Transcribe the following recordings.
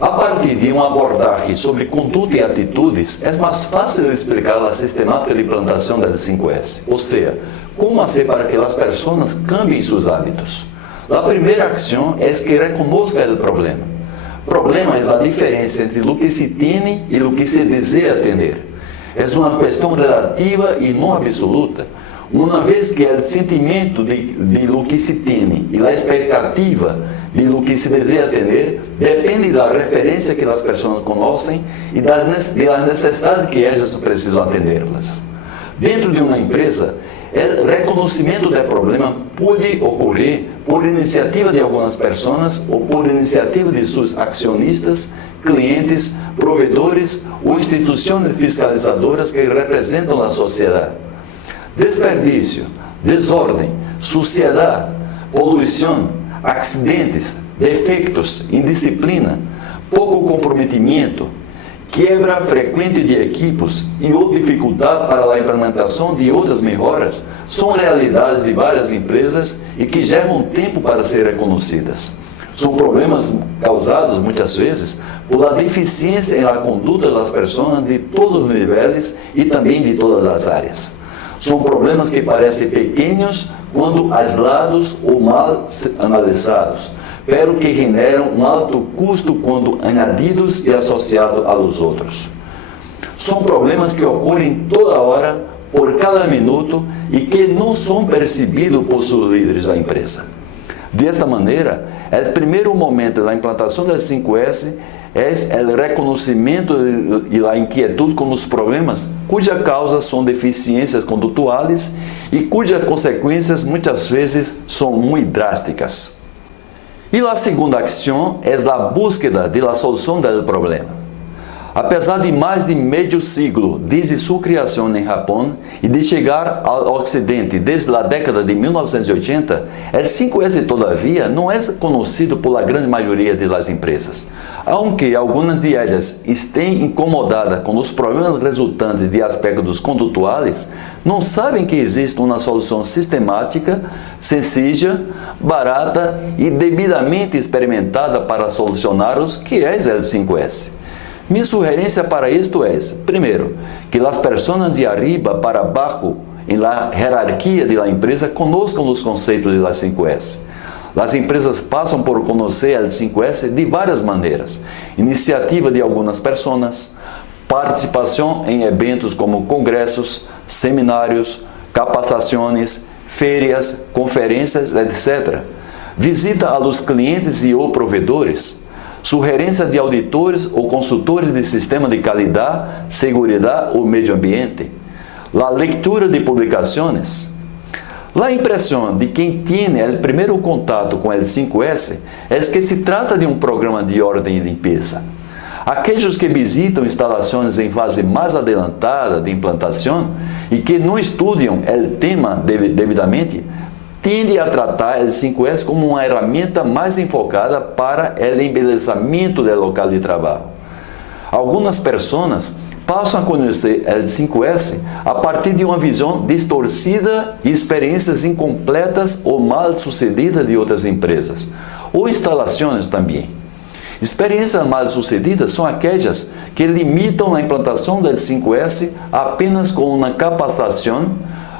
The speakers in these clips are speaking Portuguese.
A partir de uma abordagem sobre conduta e atitudes, é mais fácil explicar a sistemática de implantação das 5S, ou seja, como fazer para que as pessoas cambiem seus hábitos. A primeira ação é que reconozca o problema. O problema é a diferença entre o que se tem e o que se deseja ter. É uma questão relativa e não absoluta. Uma vez que o sentimento de lo que se tem e a expectativa de lo que se deseja ter depende da referência que as pessoas conhecem e da necessidade que elas precisam atendê-las. Dentro de uma empresa, o reconhecimento do problema pode ocorrer por iniciativa de algumas pessoas ou por iniciativa de seus acionistas, clientes, provedores ou instituições fiscalizadoras que representam a sociedade. Desperdício, desordem, suciedade, poluição, acidentes, defeitos, indisciplina, pouco comprometimento, quebra frequente de equipos e ou dificuldade para a implementação de outras melhoras são realidades de várias empresas e que levam tempo para ser reconhecidas. São problemas causados, muitas vezes, pela deficiência na conduta das pessoas de todos os níveis e também de todas as áreas. São problemas que parecem pequenos quando aislados ou mal analisados, pero que generam um alto custo quando añadidos e associados aos outros. São problemas que ocorrem toda hora, por cada minuto, e que não são percebidos por seus líderes da empresa. Desta maneira, o primeiro momento da implantação das 5S é o reconhecimento e a inquietude com os problemas cuja causa são deficiências condutuais e cujas consequências muitas vezes são muito drásticas. E a segunda ação é a búsqueda da solução do problema. Apesar de mais de meio século desde sua criação em Japão e de chegar ao Ocidente desde a década de 1980, o 5S todavia não é conhecido pela grande maioria das empresas. Aunque algumas de elas estejam incomodadas com os problemas resultantes de aspectos condutuais, não sabem que existe uma solução sistemática, sencilla, barata e devidamente experimentada para solucioná-los, que é o 5S. Minha sugerência para isto é, primeiro, que as pessoas de arriba para abaixo, na hierarquia da empresa, conozcam os conceitos das 5S. As empresas passam por conhecer o 5S de várias maneiras. Iniciativa de algumas pessoas, participação em eventos como congressos, seminários, capacitações, feiras, conferências, etc. Visita aos clientes e ou provedores, sugerência de auditores ou consultores de sistema de qualidade, segurança ou meio ambiente, a leitura de publicações. A impressão de quem tem o primeiro contato com o 5S é que se trata de um programa de ordem e limpeza. Aqueles que visitam instalações em fase mais adelantada de implantação e que não estudam o tema devidamente, tende a tratar o 5S como uma ferramenta mais enfocada para o embelezamento do local de trabalho. Algumas pessoas passam a conhecer o 5S a partir de uma visão distorcida e experiências incompletas ou mal sucedidas de outras empresas, ou instalações também. Experiências mal sucedidas são aquelas que limitam a implantação do 5S apenas com uma capacitação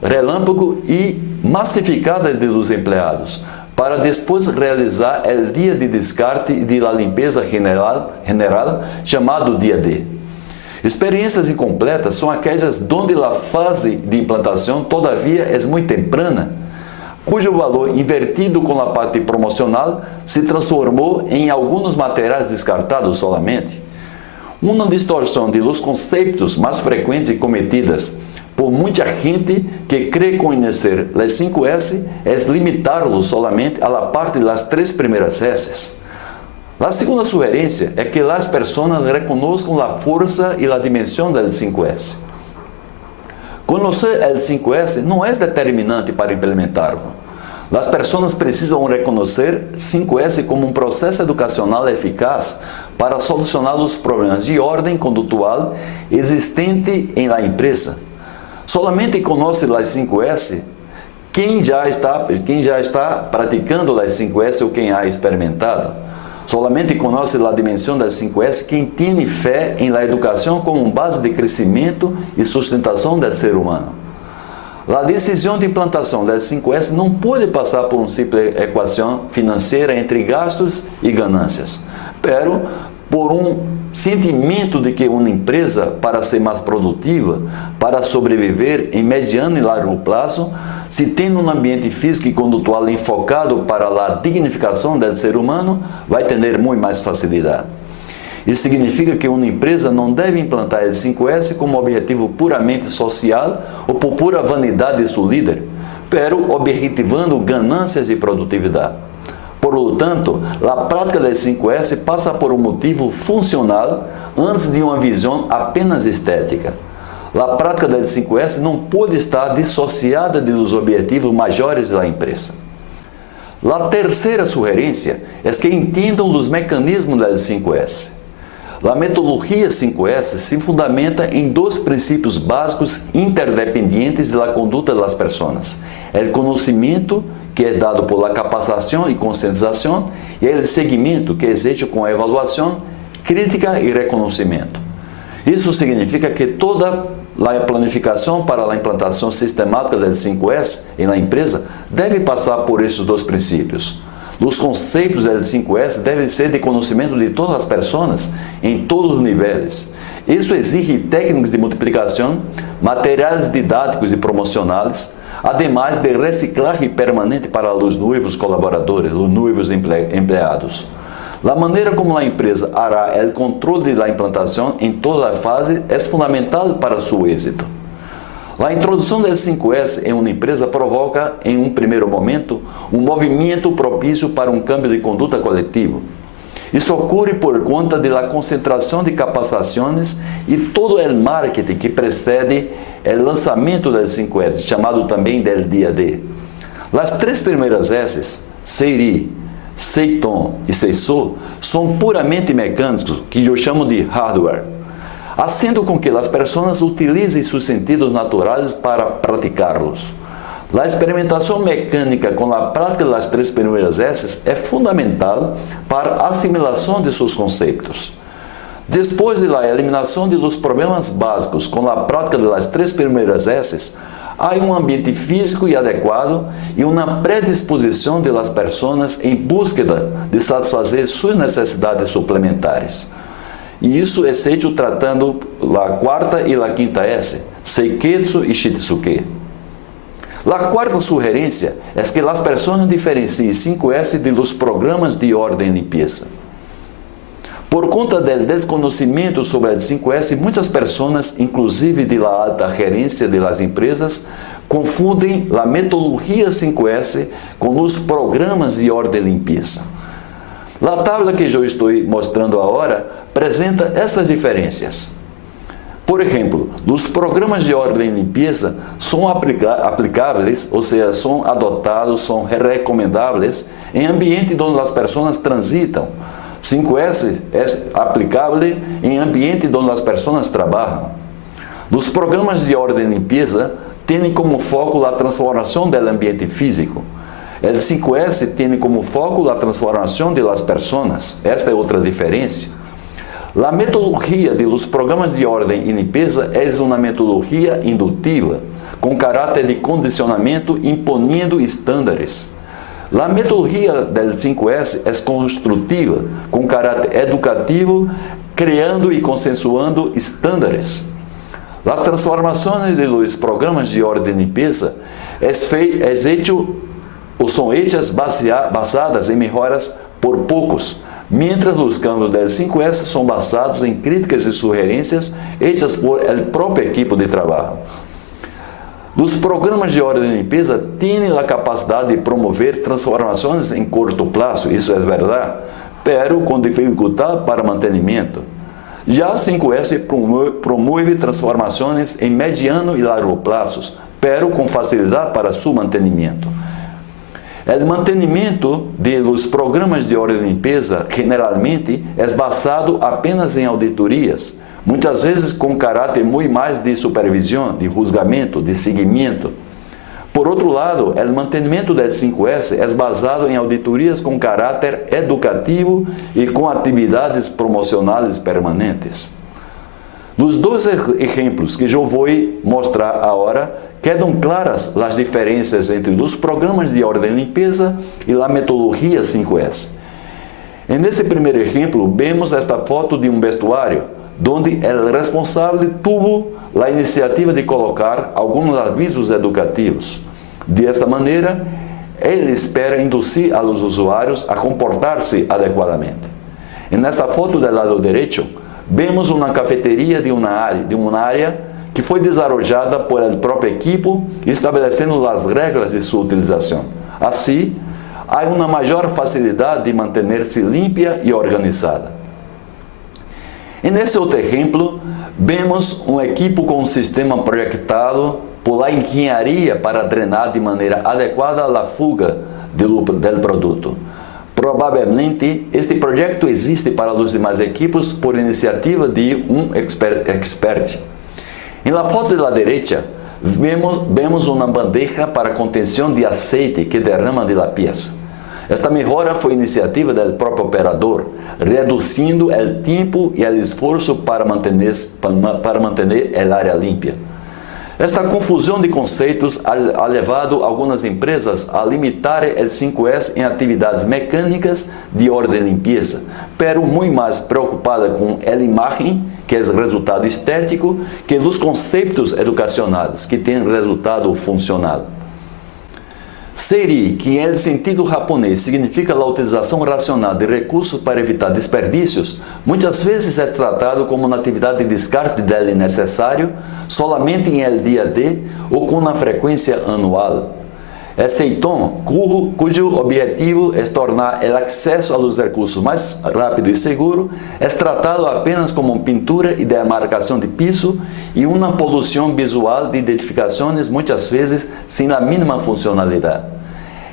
relâmpago e massificada dos empregados, para depois realizar o dia de descarte e de limpeza general chamado dia D. Experiências incompletas são aquelas onde a fase de implantação todavia é muito temprana, cujo valor invertido com a parte promocional se transformou em alguns materiais descartados solamente. Uma distorção de los conceitos mais frequentes e cometidas por muita gente que crê conhecer os 5S é limitar-los solamente à parte das 3 primeiras S. A segunda sugerência é que as pessoas reconozcam a força e a dimensão do 5S. Conhecer o 5S não é determinante para implementá-lo. As pessoas precisam reconhecer 5S como um processo educacional eficaz para solucionar os problemas de ordem condutual existentes em la empresa. Solamente conhece as 5S quem já está praticando as 5S ou quem ha experimentado. Solamente conoce a dimensão das 5S quem tem fé em la educação como base de crescimento e sustentação do ser humano. A decisão de implantação das 5S não pode passar por uma simples equação financeira entre gastos e ganâncias, pero por um sentimento de que uma empresa, para ser mais produtiva, para sobreviver em mediano e largo prazo, se tem um ambiente físico e condutual enfocado para a dignificação do ser humano, vai ter muito mais facilidade. Isso significa que uma empresa não deve implantar as 5S como objetivo puramente social ou por pura vanidade de seu líder, pero objetivando ganâncias e produtividade. Por lo tanto, a prática das 5S passa por um motivo funcional antes de uma visão apenas estética. A prática das 5S não pode estar dissociada dos objetivos maiores da empresa. A terceira sugerência é que entendam os mecanismos das 5S. A metodologia 5S se fundamenta em dois princípios básicos interdependentes da conduta das pessoas: o conhecimento, que é dado por la capacitação e conscientização, e o seguimento, que é feito com avaliação, crítica e reconhecimento. Isso significa que toda a planificação para a implantação sistemática das 5S em la empresa deve passar por esses dois princípios. Os conceitos das 5S devem ser de conhecimento de todas as pessoas em todos os níveis. Isso exige técnicas de multiplicação, materiais didáticos e promocionais, ademais de reciclagem permanente para os novos colaboradores, os novos empregados. A maneira como a empresa hará o controle da implantação em toda a fase é fundamental para seu êxito. A introdução das 5S em uma empresa provoca, em um primeiro momento, um movimento propício para um câmbio de conduta coletivo. Isso ocorre por conta da concentração de capacitações e todo o marketing que precede o lançamento das 5S, chamado também del dia D. As três primeiras S, Seiri, Seiton e Seisou, são puramente mecânicos, que eu chamo de hardware, haciendo com que as pessoas utilizem seus sentidos naturais para praticá-los. A experimentação mecânica com a prática das três primeiras S é fundamental para a assimilação de seus conceitos. Depois da eliminação dos problemas básicos com a prática das três primeiras S, há um ambiente físico e adequado e uma predisposição das pessoas em búsqueda de satisfazer suas necessidades suplementares. E isso é feito tratando a quarta e a quinta S, Seiketsu e Shitsuke. A quarta sugerência é que as pessoas diferenciem 5S de los programas de ordem e limpeza. Por conta do desconhecimento sobre as 5S, muitas pessoas, inclusive de la alta gerência de las empresas, confundem a metodologia 5S com os programas de ordem e limpeza. A tabela que eu estou mostrando agora apresenta essas diferenças. Por exemplo, os programas de ordem e limpeza são aplicáveis, ou seja, são adotados, são recomendáveis em ambiente onde as pessoas transitam. 5S é aplicável em ambiente onde as pessoas trabalham. Os programas de ordem e limpeza têm como foco a transformação do ambiente físico. O 5S tem como foco a transformação das pessoas. Esta é outra diferença. A metodologia dos programas de ordem e limpeza é uma metodologia indutiva, com caráter de condicionamento, impondo estándares. A metodologia do 5S é construtiva, com caráter educativo, criando e consensuando estándares. As transformações dos programas de ordem e limpeza são hechas baseadas em melhoras por poucos, mientras os cambios del 5S são basados em críticas e sugerências hechas por el próprio equipo de trabalho. Os programas de ordem e limpeza têm a capacidade de promover transformações em curto prazo, isso é verdade, pero com dificuldade para mantenimento. Já a 5S promove transformações em mediano e largo prazos, pero com facilidade para seu mantenimento. O mantenimento dos programas de ordem e limpeza, generalmente, é basado apenas em auditorias, muitas vezes com caráter muito mais de supervisão, de julgamento, de seguimento. Por outro lado, o mantenimento del 5S é basado em auditorias com caráter educativo e com atividades promocionais permanentes. Nos dois exemplos que eu vou mostrar agora, quedam claras as diferenças entre os programas de ordem e limpeza e a metodologia 5S. Nesse primeiro exemplo, vemos esta foto de um vestuário, onde o responsável tuvo a iniciativa de colocar alguns avisos educativos. Desta maneira, ele espera induzir a los usuários a comportar-se adequadamente. Nesta foto do lado direito, vemos uma cafeteria de uma área que foi desarrollada por el próprio equipo, estabelecendo as regras de sua utilização. Assim, há uma maior facilidade de manter-se limpa e organizada. Nesse outro exemplo, vemos um equipo com um sistema projetado por la engenharia para drenar de maneira adequada a fuga do produto. Provavelmente, este projeto existe para os demais equipos por iniciativa de um expert. Na foto da direita, vemos uma bandeja para contenção de aceite que derrama de la pieza. Esta melhora foi iniciativa do próprio operador, reduzindo o tempo e o esforço para manter a área limpa. Esta confusão de conceitos ha levado algumas empresas a limitar o 5S em atividades mecânicas de ordem e limpeza, pero muito mais preocupada com a imagem, que é o resultado estético, que os conceitos educacionais, que têm resultado funcional. Seri, que em sentido japonês significa a utilização racional de recursos para evitar desperdícios, muitas vezes é tratado como uma atividade de descarte dele necessário solamente em el dia a dia ou com uma frequência anual. Seiton, cujo objetivo é tornar o acesso aos recursos mais rápido e seguro, é tratado apenas como pintura e demarcação de piso e uma poluição visual de identificações muitas vezes sem a mínima funcionalidade.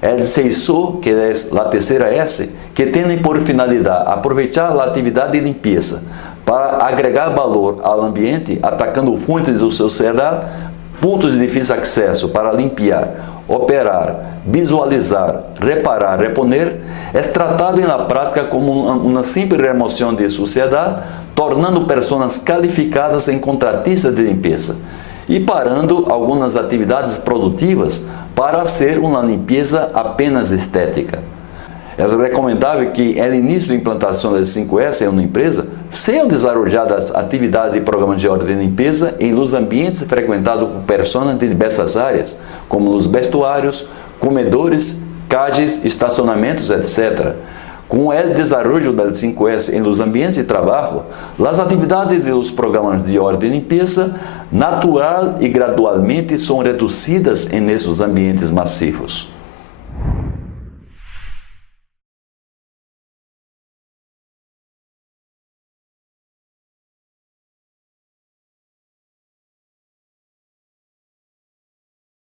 El Seiso, que é a terceira S, que tem por finalidade aproveitar a atividade de limpeza para agregar valor ao ambiente, atacando fontes da sociedade, pontos de difícil acesso para limpar, operar, visualizar, reparar, reponer, é tratado na prática como uma simples remoção de sociedade, tornando pessoas qualificadas em contratistas de limpeza e parando algumas atividades produtivas para ser uma limpeza apenas estética. É recomendável que, no início da implantação do 5S em uma empresa, sejam desenvolvidas atividades de programas de ordem e limpeza em los ambientes frequentados por pessoas de diversas áreas, como os vestuários, comedores, calles, estacionamentos, etc. Com o desenvolvimento do 5S em los ambientes de trabalho, as atividades dos programas de ordem e limpeza natural e gradualmente são reduzidas nesses ambientes massivos.